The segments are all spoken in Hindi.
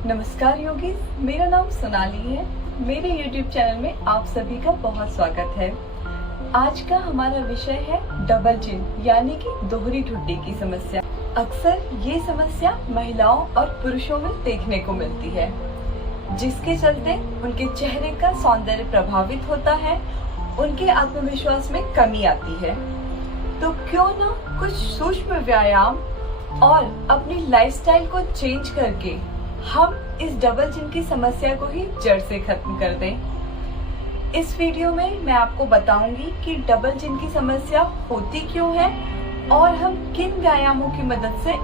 नमस्कार योगी, मेरा नाम सोनाली है। मेरे YouTube चैनल में आप सभी का बहुत स्वागत है। आज का हमारा विषय है डबल चिन यानी कि दोहरी ठुड्डी की समस्या। अक्सर ये समस्या महिलाओं और पुरुषों में देखने को मिलती है, जिसके चलते उनके चेहरे का सौंदर्य प्रभावित होता है, उनके आत्मविश्वास में कमी आती है। तो क्यों ना कुछ सूक्ष्म व्यायाम और अपनी लाइफस्टाइल को चेंज करके हम इस डबल चिन की समस्या को ही जड़ से खत्म कर दें। इस वीडियो में मैं आपको बताऊंगी कि डबल चिन की समस्या होती क्यों है और हम किन व्यायामों की मदद से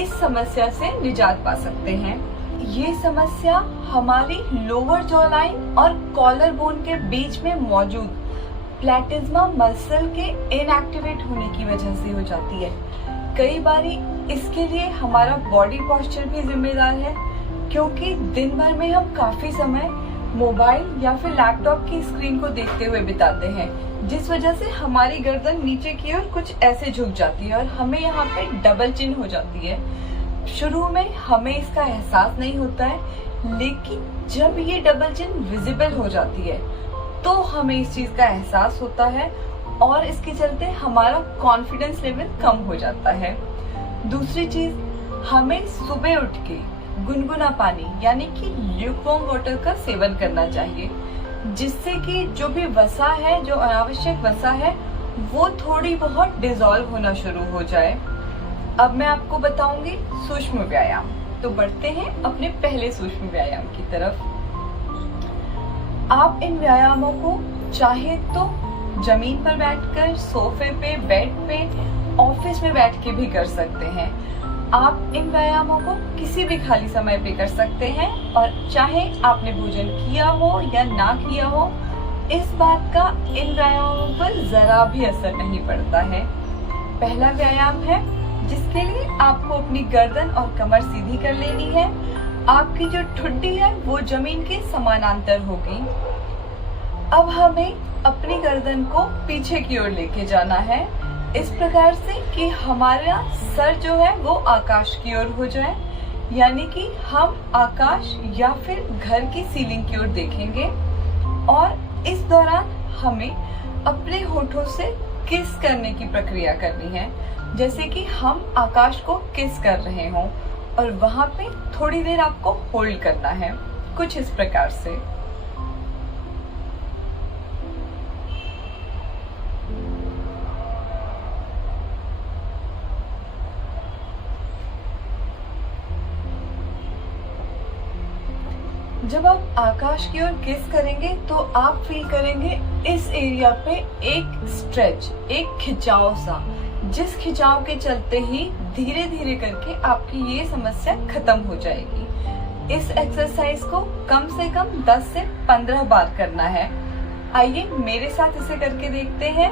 इस समस्या से निजात पा सकते हैं। ये समस्या हमारी लोअर जॉ लाइन और कॉलर बोन के बीच में मौजूद प्लैटिज्मा मसल के इनएक्टिवेट होने की वजह से हो जाती है। कई बारी इसके लिए हमारा बॉडी पोस्चर भी जिम्मेदार है, क्योंकि दिन भर में हम काफी समय मोबाइल या फिर लैपटॉप की स्क्रीन को देखते हुए बिताते हैं, जिस वजह से हमारी गर्दन नीचे की ओर कुछ ऐसे झुक जाती है और हमें यहाँ पे डबल चिन हो जाती है। शुरू में हमें इसका एहसास नहीं होता है, लेकिन जब ये डबल चिन विजिबल हो जाती है तो हमें इस चीज का एहसास होता है और इसके चलते हमारा कॉन्फिडेंस लेवल कम हो जाता है। दूसरी चीज, हमें सुबह उठ के गुनगुना पानी यानी कि ल्यूकवार्म वाटर का सेवन करना चाहिए, जिससे कि जो भी वसा है, जो अनावश्यक वसा है, वो थोड़ी बहुत डिसॉल्व होना शुरू हो जाए। अब मैं आपको बताऊंगी सूक्ष्म व्यायाम। तो बढ़ते हैं अपने पहले सूक्ष्म व्यायाम की तरफ। आप इन व्यायामों को चाहे तो जमीन पर बैठकर, सोफे पे, बेड पे, ऑफिस में बैठ के भी कर सकते हैं। आप इन व्यायामों को किसी भी खाली समय पे कर सकते हैं और चाहे आपने भोजन किया हो या ना किया हो, इस बात का इन व्यायामों पर जरा भी असर नहीं पड़ता है। पहला व्यायाम है जिसके लिए आपको अपनी गर्दन और कमर सीधी कर लेनी है। आपकी जो ठुड्डी है वो जमीन के समानांतर होगी। अब हमें अपनी गर्दन को पीछे की ओर लेके जाना है, इस प्रकार से कि हमारा सर जो है वो आकाश की ओर हो जाए, यानी कि हम आकाश या फिर घर की सीलिंग की ओर देखेंगे। और इस दौरान हमें अपने होठों से किस करने की प्रक्रिया करनी है, जैसे कि हम आकाश को किस कर रहे हों, और वहां पे थोड़ी देर आपको होल्ड करना है, कुछ इस प्रकार से। जब आप आकाश की ओर किस करेंगे तो आप फील करेंगे इस एरिया पे एक स्ट्रेच, एक खिंचाव सा, जिस खिंचाव के चलते ही धीरे धीरे करके आपकी ये समस्या खत्म हो जाएगी। इस एक्सरसाइज को कम से कम 10 से 15 बार करना है। आइए मेरे साथ इसे करके देखते हैं।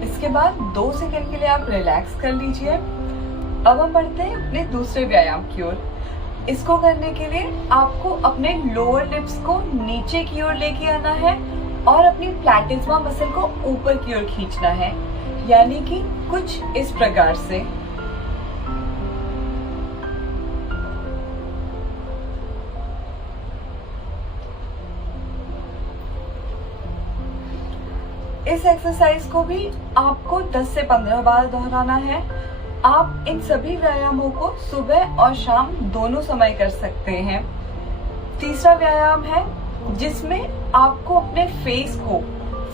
इसके बाद 2 सेकंड के लिए आप रिलैक्स कर लीजिए। अब हम बढ़ते हैं अपने दूसरे व्यायाम की ओर। इसको करने के लिए आपको अपने लोअर लिप्स को नीचे की ओर लेके आना है और अपनी प्लैटिज्मा मसल को ऊपर की ओर खींचना है, यानी कि कुछ इस प्रकार से। इस एक्सरसाइज को भी आपको 10 से 15 बार दोहराना है। आप इन सभी व्यायामों को सुबह और शाम दोनों समय कर सकते हैं। तीसरा व्यायाम है जिसमें आपको अपने फेस को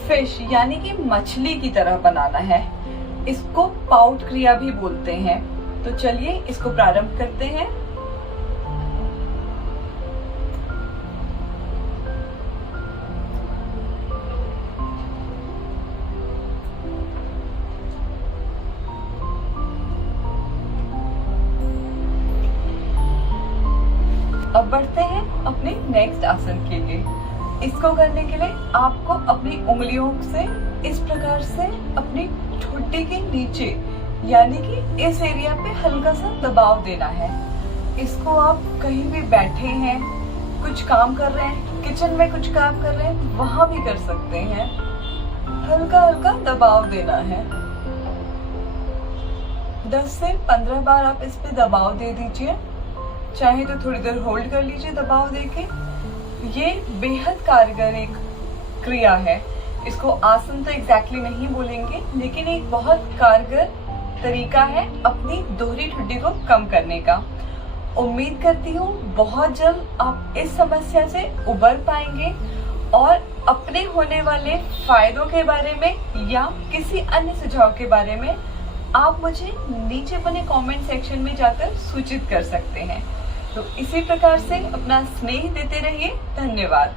फिश यानी कि मछली की तरह बनाना है। इसको पाउट क्रिया भी बोलते हैं। तो चलिए इसको प्रारंभ करते हैं। अब बढ़ते हैं अपने नेक्स्ट आसन के लिए। इसको करने के लिए आपको अपनी उंगलियों से इस प्रकार से अपनी ठुड्डी के नीचे यानी कि इस एरिया पे हल्का सा दबाव देना है। इसको आप कहीं भी बैठे हैं, कुछ काम कर रहे हैं, किचन में कुछ काम कर रहे हैं, वहां भी कर सकते हैं। हल्का हल्का दबाव देना है। 10 से 15 बार आप इस पे दबाव दे दीजिए। चाहे तो थोड़ी देर होल्ड कर लीजिए दबाव देके। ये बेहद कारगर एक क्रिया है। इसको आसन तो एग्जैक्टली नहीं बोलेंगे, लेकिन एक बहुत कारगर तरीका है अपनी दोहरी ठुड्डी को कम करने का। उम्मीद करती हूँ बहुत जल्द आप इस समस्या से उबर पाएंगे और अपने होने वाले फायदों के बारे में या किसी अन्य सुझाव के बारे में आप मुझे नीचे बने कमेंट सेक्शन में जाकर सूचित कर सकते हैं। तो इसी प्रकार से अपना स्नेह देते रहिए। धन्यवाद।